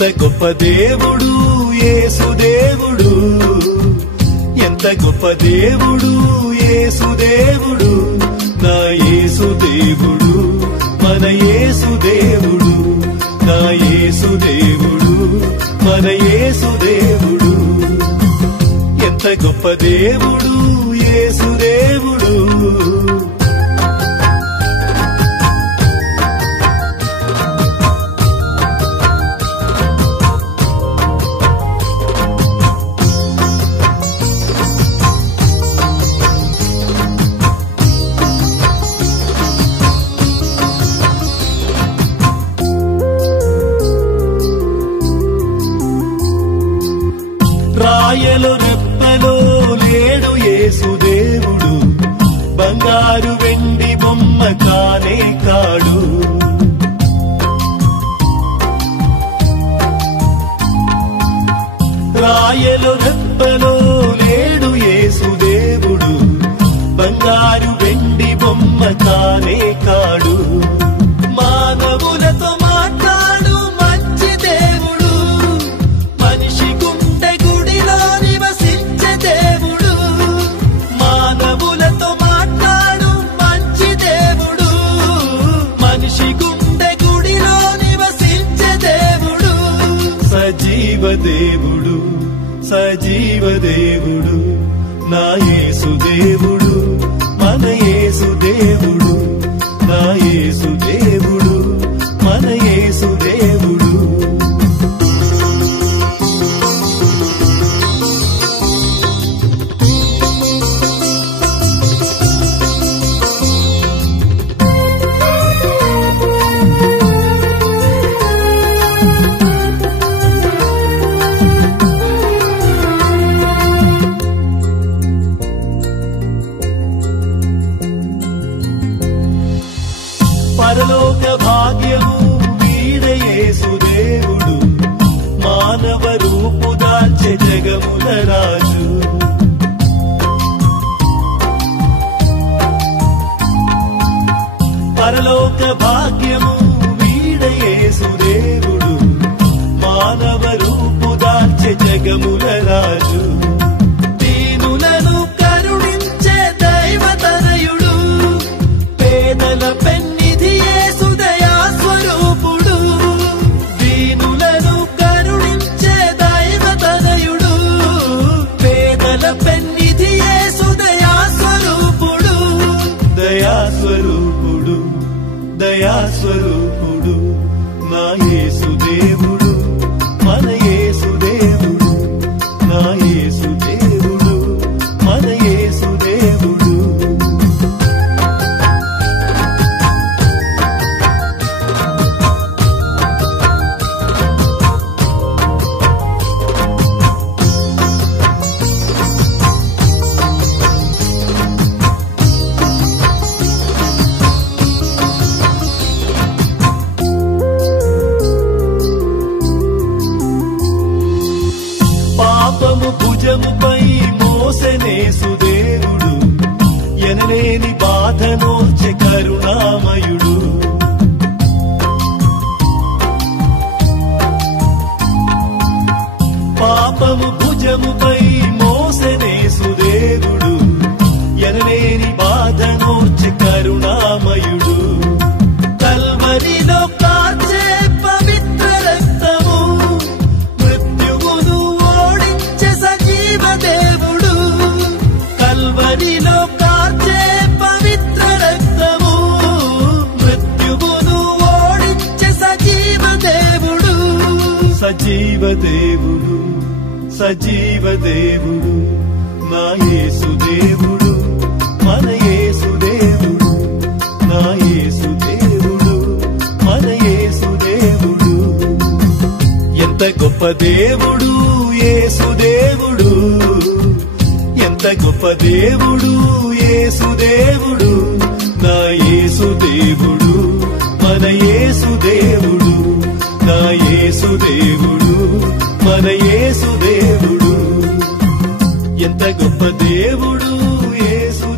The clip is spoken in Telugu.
ఎంత గొప్ప దేవుడు యేసుదేవుడు, ఎంత గొప్ప దేవుడు యేసుదేవుడు, నా యేసుదేవుడు, మన యేసుదేవుడు, నా యేసుదేవుడు, మన యేసుదేవుడు. ఎంత గొప్ప దేవుడు యేసుదేవుడు. రాయలు రెప్పలో లేడు యేసుదేవుడు, బంగారు వెండి బొమ్మ కానే కాడు. రాయలు రెప్పలో లేడు యేసుదేవుడు, బంగారు వెండి బొమ్మ కానే కాడు. మానవులతో మాట్లాడు మంచి దేవుడు, మనిషి గుండె గుడిలో నివసించే దేవుడు. మానవులతో మాట్లాడు మంచి దేవుడు, మనిషి గుండె గుడిలో నివసించే దేవుడు. సజీవ దేవుడు, సజీవ దేవుడు, నా యేసుదేవుడు, మన యేసుదేవుడు, నా యేసుదేవుడు, మన యేసుదేవుడు. పరలోక భాగ్యము వీడే యేసుదేవుడు, మానవ రూపు దాల్చే జగముల రాజు. పరలోక భాగ్యము వీడే యేసుదేవుడు, మానవ రూపు దాల్చే జగముల రాజు. దీనులను కరుణించే దైవతనయుడు, పేదల పెన్నిధి యేసు దయా స్వరూపుడు. దీనులను కరుణించే దైవతనయుడు, పేదల పెన్నిధి యేసు దయా స్వరూపుడు. దయా స్వరూపుడు, దయా స్వరూపుడు, నా యేసుదేవుడు, మన యేసుదేవుడు, నా యేసుదేవుడు, మన యేసుదేవుడు. పాపము భుజముపై మోసెనేసుదేవుడు, ఎనలేని బాధనోర్చె కరుణామయుడు. పాపము భుజముపై మోసెనేసుదేవుడు, ఎనలేని బాధనోర్చె కరుణామయుడు. కల్వరిలో కార్చే పవిత్ర రక్తము, మృత్యువును ఓడించే సజీవ దేవుడు. కల్వరిలో కార్చే పవిత్ర రక్తము, మృత్యువును ఓడించే సజీవ దేవుడు. సజీవ దేవుడు, సజీవ దేవుడు, నా యేసుదేవుడు, మన యేసుదేవుడు, నా యేసుదేవుడు, మన యేసుదేవుడు. ఎంత గొప్ప దేవుడు యేసుదేవుడు, ఎంత గొప్ప దేవుడు యేసుదేవుడు, నా యేసుదేవుడు, మన యేసుదేవుడు, నా యేసుదేవుడు, మన యేసుదేవుడు. ఎంత గొప్ప దేవుడు యేసు